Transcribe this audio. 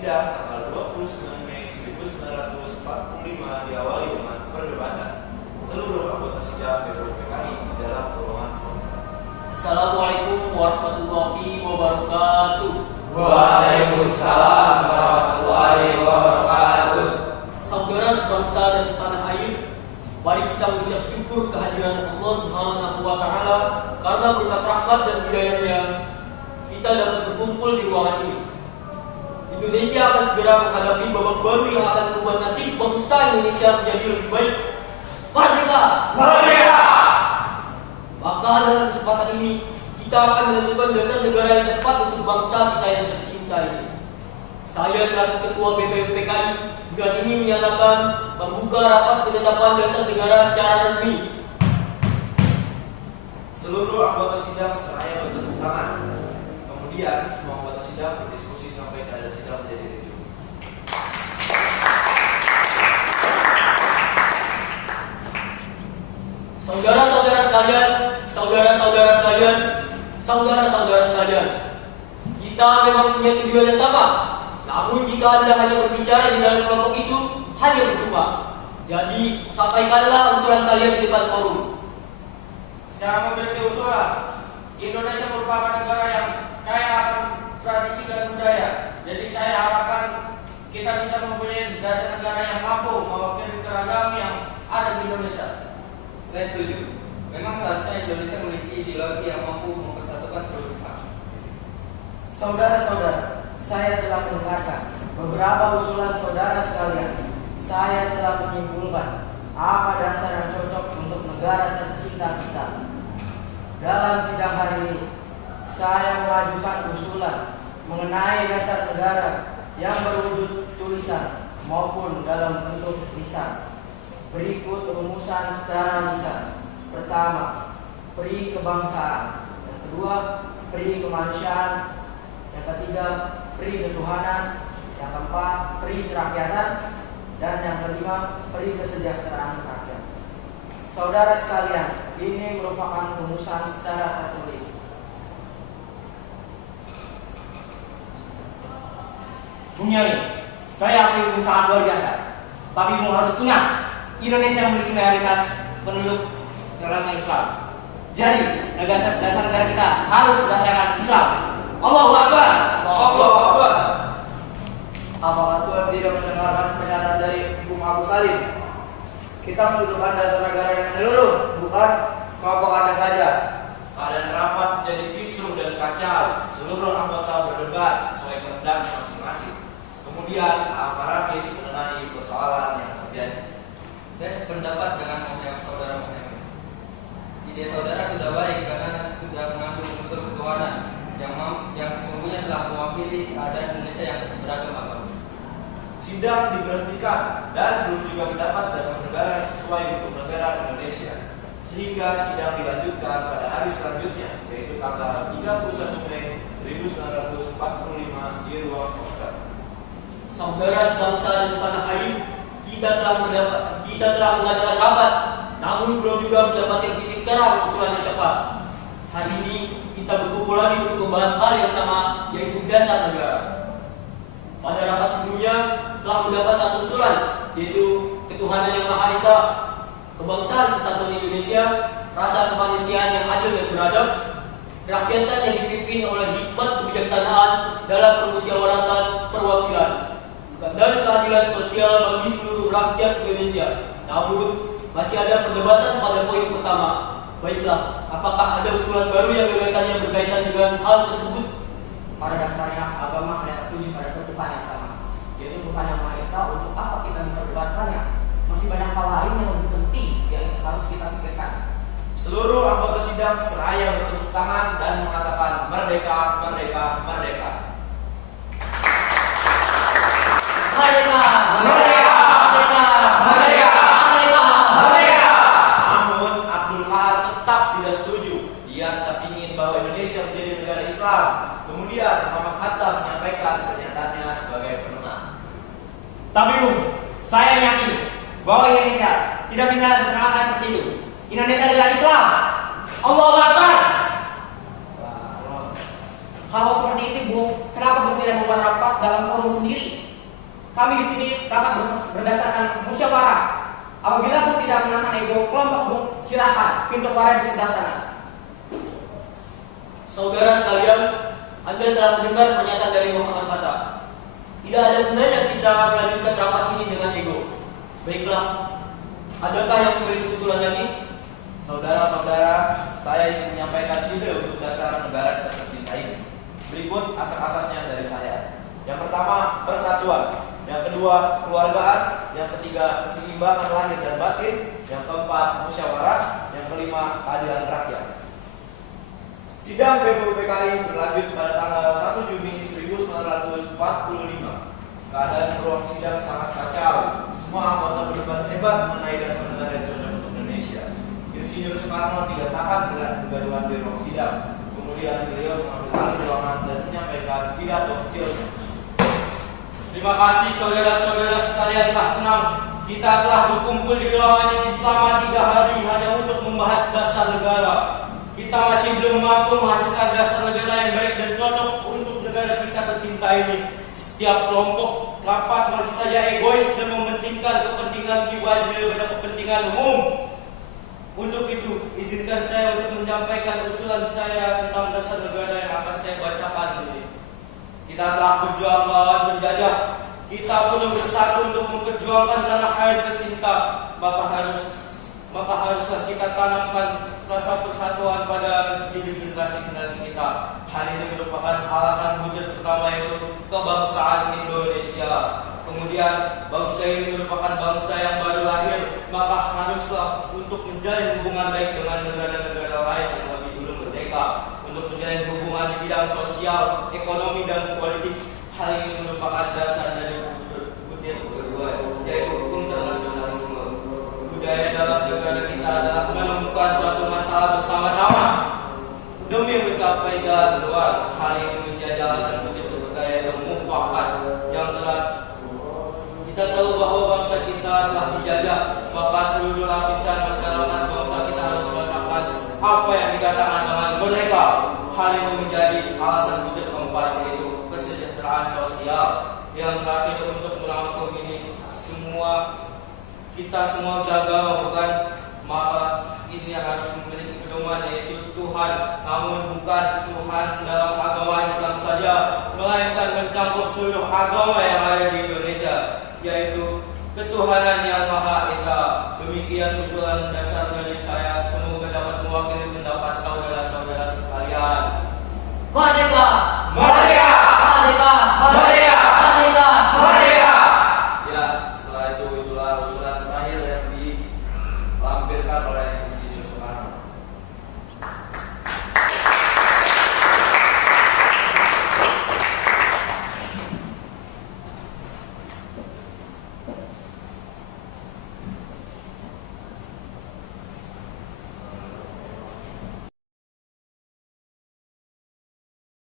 Sidang tanggal 29 Mei 1945 diawali dengan perdebatan. Seluruh anggota sidang DPR PKI di dalam ruangan. Assalamualaikum warahmatullahi wabarakatuh. Waalaikumsalam warahmatullahi wabarakatuh. Saudara sebangsa dan setanah air, mari kita mengucap syukur kehadiran Allah Subhanahu wa Ta'ala karena berkat rahmat dan hidayahnya kita dapat berkumpul di ruangan ini. Indonesia akan segera menghadapi babak baru yang akan mengubah nasib bangsa Indonesia menjadi lebih baik. Merdeka! Merdeka! Maka dalam kesempatan ini kita akan menentukan dasar negara yang tepat untuk bangsa kita yang tercinta ini. Saya selaku Ketua BPU PKI dengan ini menyatakan membuka rapat penetapan dasar negara secara resmi. Seluruh anggota sidang seraya bertepuk tangan. Kemudian semua anggota sidang berdiskusi sampai keadaan sidang menjadi ricuh. Saudara-saudara sekalian, kita memang punya tujuan yang sama. Namun jika Anda hanya berbicara di dalam kelompok itu, hanya percuma. Jadi, sampaikanlah usulan kalian di depan forum. Saya memiliki usulan. Indonesia merupakan negara yang kaya akan tradisi dan budaya. Jadi saya harapkan kita bisa mempunyai dasar negara yang mampu mewakili keragaman yang ada di Indonesia. Saya setuju. Memang seharusnya Indonesia memiliki ideologi yang mampu mempersatukan seluruh pihak. Saudara-saudara, saya telah mendengarkan beberapa usulan saudara sekalian. Saya telah menyimpulkan apa dasar yang cocok untuk negara tercinta kita. Dalam sidang hari ini, saya mengajukan usulan mengenai dasar negara yang berwujud tulisan maupun dalam bentuk lisan. Berikut rumusan secara lisan. Pertama, pri kebangsaan. Yang kedua, pri kemanusiaan. Yang ketiga, pri ketuhanan. Yang keempat, pri kerakyatan. Dan yang kelima, pri kesejahteraan rakyat. Saudara sekalian, ini merupakan rumusan secara tertulis. Bung Nyai, saya akui Bung sangat luar biasa. Tapi Bung harus ingat, Indonesia memiliki mayoritas penduduk agama Islam. Jadi, dasar negara kita harus berdasarkan Islam. Allahu Akbar. Allahu Akbar. Apakah Tuhan tidak mendengarkan pernyataan dari Bung Agus Salim? Kita membutuhkan dasar negara yang menyeluruh, bukan kelompok Anda saja. Keadaan rapat menjadi kisruh dan kacau. Seluruh anggota berdebat sesuai kehendaknya masing-masing. Kemudian Amarakis mengenai persoalan yang terjadi. Saya sependapat dengan saudara Mohaimin. Ide saudara sudah baik karena sudah mengandung unsur ketuhanan yang sesungguhnya telah mewakili keadaan Indonesia yang beragam agama. Sidang diberhentikan dan belum juga mendapat dasar negara yang sesuai hukum negara Indonesia. Sehingga sidang dilanjutkan pada hari selanjutnya, yaitu tanggal 31 Mei 1945 di ruang Oscar. Saudara sebangsa dan setanah air, kita telah mengadakan rapat, namun belum juga mendapatkan titik terang usulan yang tepat. Hari ini kita berkumpul lagi untuk membahas hal yang sama, yaitu dasar negara. Pada rapat sebelumnya telah mendapat satu usulan, yaitu ketuhanan yang Maha Esa, kebangsaan kesatuan Indonesia, rasa kemanusiaan yang adil dan beradab, kerakyatan yang dipimpin oleh hikmat kebijaksanaan dalam permusyawaratan perwakilan, dan keadilan sosial bagi seluruh rakyat Indonesia. Namun masih ada perdebatan pada poin pertama. Baiklah, apakah ada usulan baru yang gagasannya berkaitan dengan hal tersebut? Pada dasarnya agama hanya tertuju pada satu Tuhan yang sama, yaitu Tuhan yang Maha Esa. Untuk apa kita memperdebatkannya? Masih banyak hal lain yang lebih penting yang harus kita pikirkan. Seluruh anggota sidang seraya bertepuk tangan dan mengatakan merdeka, merdeka, merdeka. Merdeka! Merdeka! Merdeka! Merdeka! Merdeka! Merdeka! Namun Abdul Kahar tetap tidak setuju. Dia tetap ingin bahwa Indonesia menjadi negara Islam. Kemudian Muhammad Hatta menyampaikan pernyataannya sebagai pemenang. Tapi Bung, saya yakin bahwa Indonesia tidak bisa diselamatkan seperti itu. Indonesia adalah Islam. Allahu Akbar. Hal seperti itu, Bung, kenapa Bung tidak membuat rapat dalam forum sendiri? Kami di sini rapat berdasarkan musyawarah. Apabila Bung tidak menahan ego kelompok Bung, silakan pintu keluar di sebelah sana. Saudara sekalian, Anda telah mendengar pernyataan dari Muhammad Hatta. Tidak ada gunanya kita melanjutkan rapat ini dengan ego. Baiklah, adakah yang memiliki usulan lagi? Saudara-saudara, saya ingin menyampaikan ide untuk dasar negara kita tercinta ini. Berikut asas-asasnya dari saya. Yang pertama, persatuan. Yang kedua, keluargaan. Yang ketiga, keseimbangan lahir dan batin. Yang keempat, musyawarah. Yang kelima, keadilan rakyat. Sidang BPUPKI berlanjut pada tanggal 1 Juni 1945. Keadaan ruang sidang sangat kacau. Semua anggota berdebat hebat mengenai dasar negara yang cocok untuk Indonesia. Insinyur Soekarno tidak tahan dengan kegaduhan di ruang sidang. Kemudian beliau mengambil alih ruangan dan menyampaikan pidato kecilnya. Terima kasih saudara-saudara sekalian, tak tenang. Kita telah berkumpul di ruangan ini selama 3 hari hanya untuk membahas dasar negara. Kita masih belum mampu menghasilkan dasar negara yang baik dan cocok untuk negara kita tercinta ini. Setiap kelompok rapat masih saja egois dan mementingkan kepentingan pribadi daripada kepentingan umum. Untuk itu, izinkan saya untuk menyampaikan usulan saya tentang dasar negara yang akan saya bacakan ini. Kita telah berjuang melawan penjajah. Kita perlu bersatu untuk memperjuangkan tanah air tercinta. Maka haruslah kita tanamkan rasa persatuan pada diri generasi-generasi kita. Hal ini merupakan alasan wujud pertama, yaitu kebangsaan Indonesia. Kemudian bangsa ini merupakan bangsa yang baru lahir, maka haruslah untuk menjalin hubungan baik dengan negara-negara lain yang lebih dulu merdeka, untuk menjalin hubungan di bidang sosial, ekonomi, dan politik. Hal ini merupakan dasar dari butir kedua, yaitu internasionalisme. Budaya dalam negara kita adalah menemukan suatu masalah bersama-sama demi mencapai jalan keluar. Hal ini menjadi alasan butir budaya yang mufakat yang telah kita tahu bahwa bangsa kita telah dijajah, maka seluruh lapisan masyarakat bangsa kita harus merasakan apa yang dikatakan dengan merdeka. Hal ini menjadi alasan wujud keempat, yaitu kesejahteraan sosial. Yang terakhir, untuk merangkum ini kita semua beragama, bukan? Maka ini harus memiliki pedoman, yaitu Tuhan, namun bukan Tuhan dalam agama Islam saja, melainkan mencakup seluruh agama yang ada di Indonesia, yaitu ketuhanan yang Maha Esa. Demikian usulan dasar dari saya, semoga dapat mewakili pendapat saudara-saudara sekalian. Merdeka!